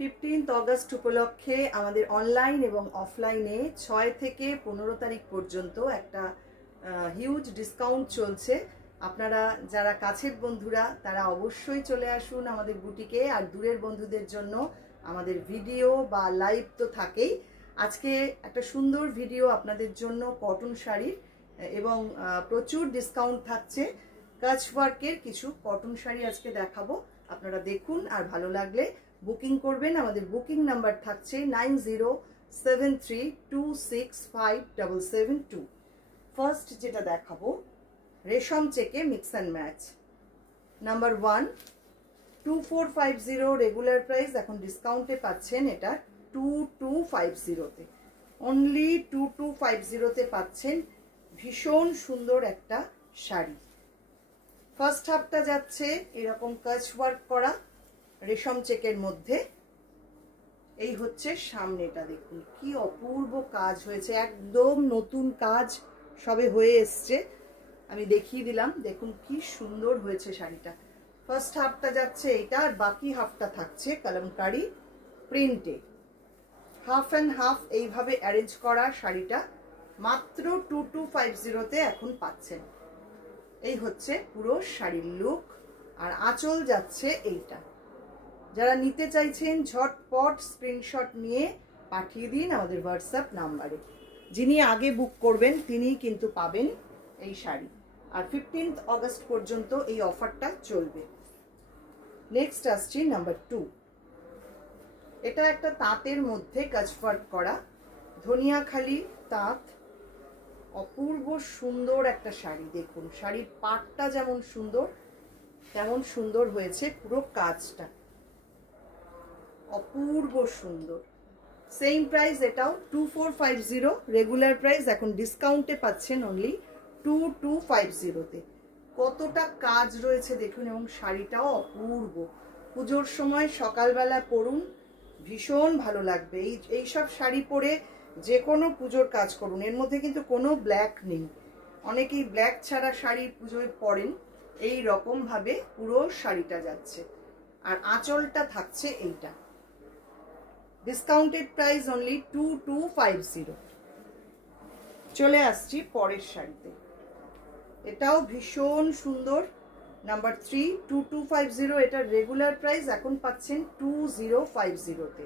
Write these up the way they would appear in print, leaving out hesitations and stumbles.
15th August উপলক্ষে আমাদের online এবং অফলাইনে 6 থেকে 15 তারিখ পর্যন্ত একটা হিউজ ডিসকাউন্ট চলছে। আপনারা যারা কাছের বন্ধুরা তারা অবশ্যই চলে আসুন আমাদের বুটিকে, আর দূরের বন্ধুদের জন্য আমাদের ভিডিও বা লাইভ তো থাকেই। আজকে একটা সুন্দর ভিডিও আপনাদের জন্য কটন শাড়ির এবং প্রচুর ডিসকাউন্ট থাকছে। কাচ ওয়ার্কের কিছু কটন শাড়ি আজকে দেখাবো, আপনারা দেখুন আর ভালো লাগলে বুকিং করবেন। আমাদের বুকিং নাম্বার থাকছে 9073265772। ফার্স্ট যেটা দেখাবো রেশম চেকে mix and match number 1 2450 regular price, এখন ডিসকাউন্টে পাচ্ছেন এটা 2250-তে, অনলি 2250-তে পাচ্ছেন ভীষণ সুন্দর একটা শাড়ি। ফার্স্ট হাফটা যাচ্ছে এরকম কাচ ওয়ার্ক করা রেশম চেকের মধ্যে। এই হচ্ছে সামনেটা, দেখুন কি অপূর্ব কাজ হয়েছে, একদম নতুন কাজ সবে হয়ে এসছে। আমি দেখিয়ে দিলাম, দেখুন কি সুন্দর হয়েছে শাড়িটা। ফার্স্ট হাফটা যাচ্ছে এইটা, আর বাকি হাফটা থাকছে কলমকারি প্রিন্টে। হাফ অ্যান্ড হাফ এইভাবে অ্যারেঞ্জ করা শাড়িটা মাত্র 2250-তে এখন পাচ্ছেন। এই হচ্ছে পুরো শাড়ির লুক, আর আঁচল যাচ্ছে এইটা। যারা নিতে চাইছেন ঝটপট স্ক্রিনশট নিয়ে পাঠিয়ে দিন আমাদের হোয়াটসঅ্যাপ নাম্বারে। যিনি আগে বুক করবেন তিনিই কিন্তু পাবেন এই শাড়ি, আর 15th অগস্ট পর্যন্ত এই অফারটা চলবে। নেক্সট আসছি নাম্বার 2। এটা একটা তাঁতের মধ্যে কাজ ওয়ার্ক করা ধনিয়াখালি তাঁত, অপূর্ব সুন্দর একটা শাড়ি। দেখুন শাড়ির পাটটা যেমন সুন্দর তেমন সুন্দর হয়েছে পুরো কাজটা, অপূর্ব সুন্দর। সেম প্রাইস এটাও 2450, রেগুলার প্রাইস এখন ডিসকাউন্টে পাচ্ছেন অনলি 2250-তে। কতটা কাজ রয়েছে দেখুন, এবং শাড়িটাও অপূর্ব। পুজোর সময় সকালবেলা পরুন, ভীষণ ভালো লাগবে। এইসব শাড়ি পরে যে কোনো পুজোর কাজ করুন, এর মধ্যে কিন্তু কোনো ব্ল্যাক নেই। অনেকেই ব্ল্যাক ছাড়া শাড়ি পুজোয় পরেন, এই রকম ভাবে পুরো শাড়িটা যাচ্ছে, আর আঁচলটা থাকছে এইটা। Discounted price only 2250। চলে আসছি পরের শাড়িতে, এটাও ভীষণ সুন্দর নাম্বার 3 2250, এটার রেগুলার প্রাইস এখন পাচ্ছেন 2050-তে।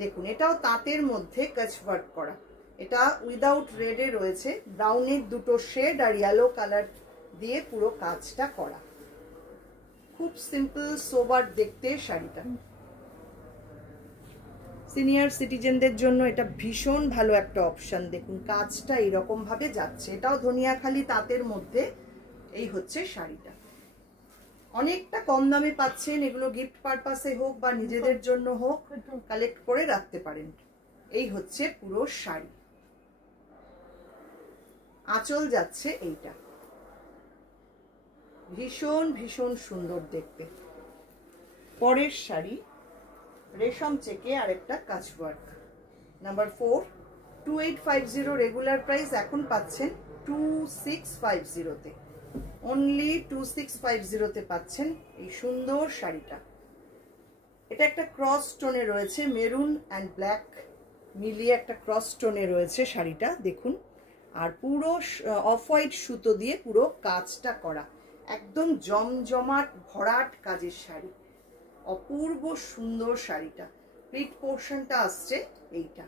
দেখুন এটাও তাঁতের মধ্যে কাচ ওয়ার্ক করা, এটা উইদাউট রেডে রয়েছে, ব্রাউনের দুটো শেড আর ইয়েলো কালার দিয়ে পুরো কাজটা করা। খুব সিম্পল সোবার দেখতে শাড়িটা। সিনিয়র সিটিজেনদের জন্য এটা ভীষণ ভালো একটা অপশন। দেখুন কাজটা এইরকম ভাবে যাচ্ছে, এটাও ধনিয়াখালি তাঁতের মধ্যে। এই হচ্ছে শাড়িটা, অনেকটা কম দামে পাচ্ছেন। এগুলো গিফট পারপাসে হোক বা নিজেদের জন্য হোক কালেক্ট করে রাখতে পারেন। এই হচ্ছে পুরো শাড়ি, আঁচল যাচ্ছে এইটা, ভীষণ ভীষণ সুন্দর দেখতে। পরের শাড়ি রেশম চেকে আরেকটা কাজ ওয়ার্ক নাম্বার 4 2850, রেগুলার প্রাইস এখন পাচ্ছেন 2650-তে, অনলি 2650-তে পাচ্ছেন এই সুন্দর শাড়িটা। এটা একটা ক্রস স্টোনে রয়েছে, মেরুন অ্যান্ড ব্ল্যাক মিলিয়ে একটা ক্রস স্টোনে রয়েছে শাড়িটা, দেখুন। আর পুরো অফ হোয়াইট সুতো দিয়ে পুরো কাজটা করা, একদম জমজমাট ভরাট কাজের শাড়ি, অপূর্ব সুন্দর শাড়িটা। প্রিট পোর্শনটা আসছে এইটা।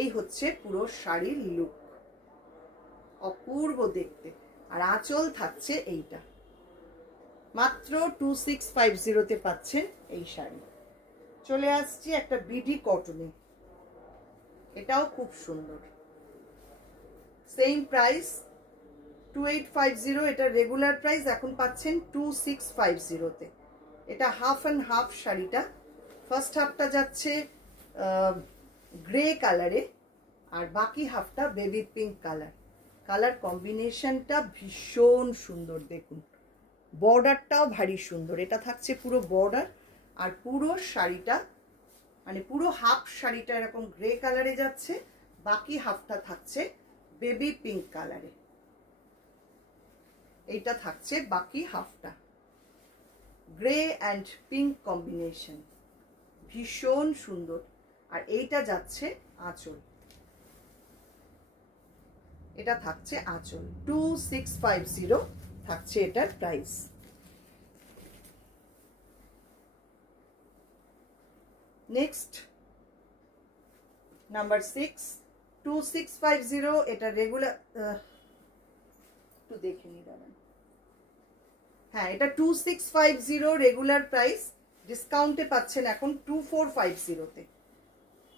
এই হচ্ছে পুরো শাড়ির লুক, অপূর্ব দেখতে, আর আঁচল থাকছে এইটা। মাত্র 2650-তে পাচ্ছেন এই শাড়ি। চলে আসছি একটা বিডি কটনে, এটাও খুব সুন্দর। সেম প্রাইস 2850, এটা রেগুলার প্রাইস এখন পাচ্ছেন 2650-তে। এটা হাফ অ্যান্ড হাফ শাড়িটা। ফার্স্ট হাফটা যাচ্ছে গ্রে কালারে, আর বাকি হাফটা বেবি পিঙ্ক কালার। কালার কম্বিনেশনটা ভীষণ সুন্দর, দেখুন বর্ডারটাও ভারী সুন্দর। এটা থাকছে পুরো বর্ডার, আর পুরো শাড়িটা মানে পুরো হাফ শাড়িটা এরকম গ্রে কালারে যাচ্ছে, বাকি হাফটা থাকছে বেবি পিঙ্ক কালারে। এইটা থাকছে বাকি হাফটা গ্রে অ্যান্ড পিঙ্ক কম্বিনেশন। ভীষণ সুন্দর। আর এইটা যাচ্ছে আঁচল, এটা থাকছে আঁচল। 2650 থাকছে এটার প্রাইস। Next number 6, 2650। এটা রেগুলার, একটু দেখে নি দাঁড়ান। হ্যাঁ, এটা 2650 রেগুলার প্রাইস, ডিসকাউন্টে পাচ্ছেন এখন 2450-তে।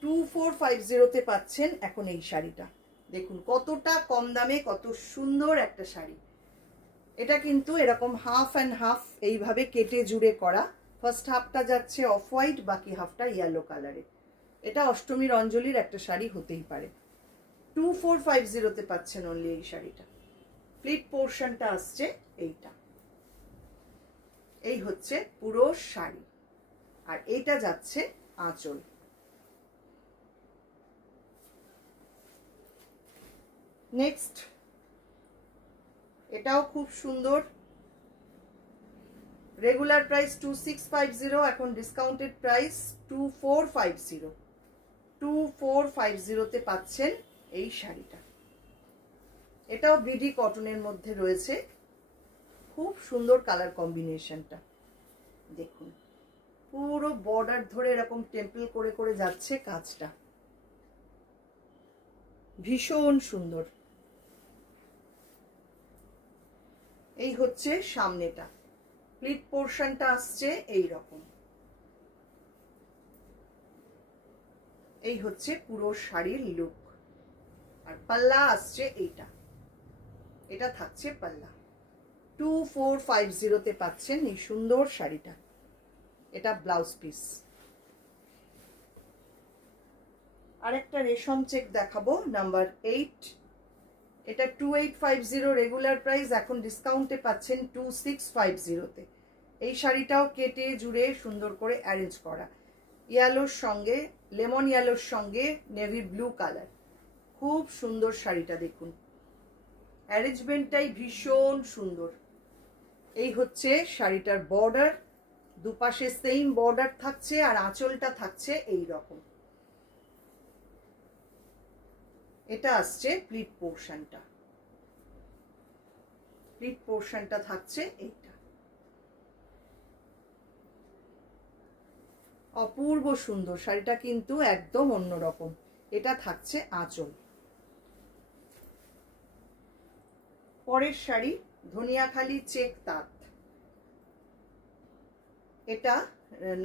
2450-তে পাচ্ছেন এখন এই শাড়িটা। দেখুন কতটা কম দামে কত সুন্দর একটা শাড়ি। এটা কিন্তু এরকম হাফ অ্যান্ড হাফ এইভাবে কেটে জুড়ে করা। ফার্স্ট হাফটা যাচ্ছে অফ হোয়াইট, বাকি হাফটা ইয়েলো কালারে। এটা অষ্টমীর অঞ্জলির একটা শাড়ি হতেই পারে। 2450-তে পাচ্ছেন অনলি এই শাড়িটা। প্লিট পোর্শনটা আসছে এইটা, এই হচ্ছে পুরো শাড়ি। আর এইটা যাচ্ছে আঁচল। নেক্সট, এটাও খুব সুন্দর। রেগুলার প্রাইস 2650, এখন ডিসকাউন্টেড প্রাইস 2450। 2450-তে পাচ্ছেন এই শাড়িটা। এটাও বিডি কটনের মধ্যে রয়েছে। খুব সুন্দর কালার কম্বিনেশনটা দেখুন, পুরো বর্ডার ধরে এরকম টেম্পল করে করে যাচ্ছে কাজটা, ভীষণ সুন্দর। এই হচ্ছে সামনেটা, প্লিট পোর্শনটা আসছে এই রকম। এই হচ্ছে পুরো শাড়ির লুক। আর পাল্লা আসছে এইটা, এটা থাকছে পাল্লা। 2450-তে পাচ্ছেন এই সুন্দর শাড়িটা। এটা ব্লাউজ পিস। আরেকটা রেশম চেক দেখাবো, নাম্বার 8। এটা 2850 রেগুলার প্রাইস, এখন ডিসকাউন্টে পাচ্ছেন 2650-তে। এই শাড়িটাও কেটে জুড়ে সুন্দর করে অ্যারেঞ্জ করা, ইয়েলোর সঙ্গে, লেমন ইয়েলোর সঙ্গে নেভি ব্লু কালার। খুব সুন্দর শাড়িটা দেখুন, অ্যারেঞ্জমেন্টটাই ভীষণ সুন্দর। এই হচ্ছে শাড়িটার বর্ডার, দুপাশে সেম বর্ডার থাকছে, আর আঁচলটা থাকছে এই রকম। এটা আসছে প্লিট পোর্শনটা, প্লিট পোর্শনটা থাকছে এইটা। অপূর্ব সুন্দর শাড়িটা, কিন্তু একদম অন্যরকম। এটা থাকছে আঁচল। পরের শাড়ি ধনিয়াখালি চেক তাঁত। এটা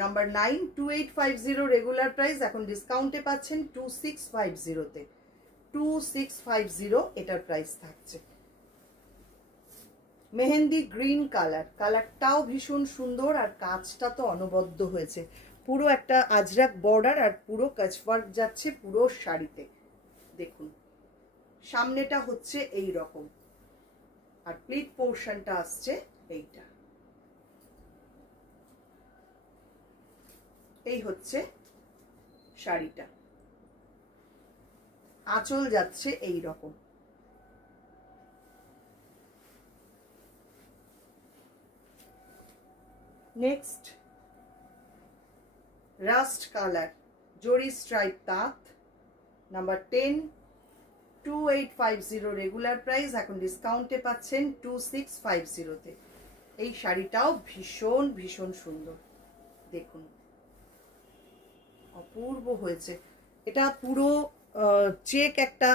নাম্বার 9, 2850 রেগুলার প্রাইস, এখন ডিসকাউন্টে পাচ্ছেন 2650-তে। 2650 এটার প্রাইস থাকছে। মেহেন্দি গ্রিন কালার, কালারটাও ভীষণ সুন্দর, আর কাজটা তো অনবদ্য হয়েছে। পুরো একটা আজরাক বর্ডার, আর পুরো কাচওয়ার্ক যাচ্ছে পুরো শাড়িতে দেখুন। সামনেটা হচ্ছে এই রকম, আর প্লিট পোর্শনটা আসছে এইটা। এই হচ্ছে শাড়িটা, আঁচল যাচ্ছে এই রকম। নেক্সট, রাস্ট কালার জরি স্ট্রাইপ তাঁত, নাম্বার 10, 2850 রেগুলার প্রাইস, এখন ডিসকাউন্টে পাচ্ছেন 2650-তে। এই শাড়িটাও ভীষণ ভীষণ সুন্দর দেখুন, অপূর্ব হয়েছে। এটা পুরো চেক একটা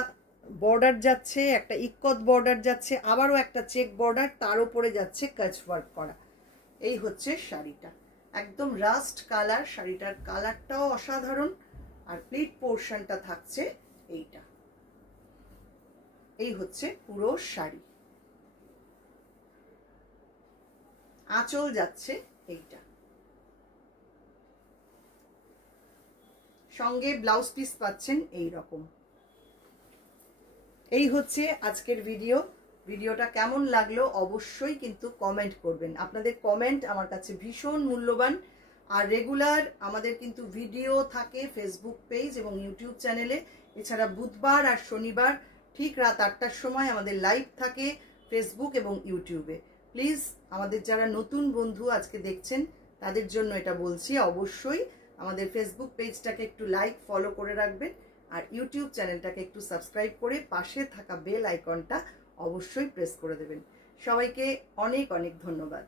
বর্ডার যাচ্ছে, একটা ইক্কত বর্ডার যাচ্ছে, আবারও একটা চেক বর্ডার, তার উপরে যাচ্ছে কাচওয়ার্ক করা। এই হচ্ছে শাড়িটা, একদম রাস্ট কালার। শাড়িটার কালারটাও অসাধারণ, আর প্লিট পোর্শনটা থাকছে এইটা। এই হচ্ছে পুরো শাড়ি, আঁচল যাচ্ছে এইটা। সঙ্গে ব্লাউজ পিস পাচ্ছেন এই রকম। এই হচ্ছে আজকের ভিডিও। ভিডিওটা কেমন লাগলো অবশ্যই কিন্তু কমেন্ট করবেন। আপনাদের কমেন্ট আমার কাছে ভীষণ মূল্যবান। আর রেগুলার আমাদের কিন্তু ভিডিও থাকে ফেসবুক পেজ এবং ইউটিউব চ্যানেলে। এছাড়া বুধবার আর শনিবার ঠিক রাত 8টার সময় আমাদের লাইভ থাকে ফেসবুক এবং ইউটিউবে। প্লিজ আমাদের যারা নতুন বন্ধু আজকে দেখছেন তাদের জন্য এটা বলছি, অবশ্যই আমাদের ফেসবুক পেজটাকে একটু লাইক ফলো করে রাখবেন, আর ইউটিউব চ্যানেলটাকে একটু সাবস্ক্রাইব করে পাশে থাকা বেল আইকনটা অবশ্যই প্রেস করে দেবেন। সবাইকে অনেক অনেক ধন্যবাদ।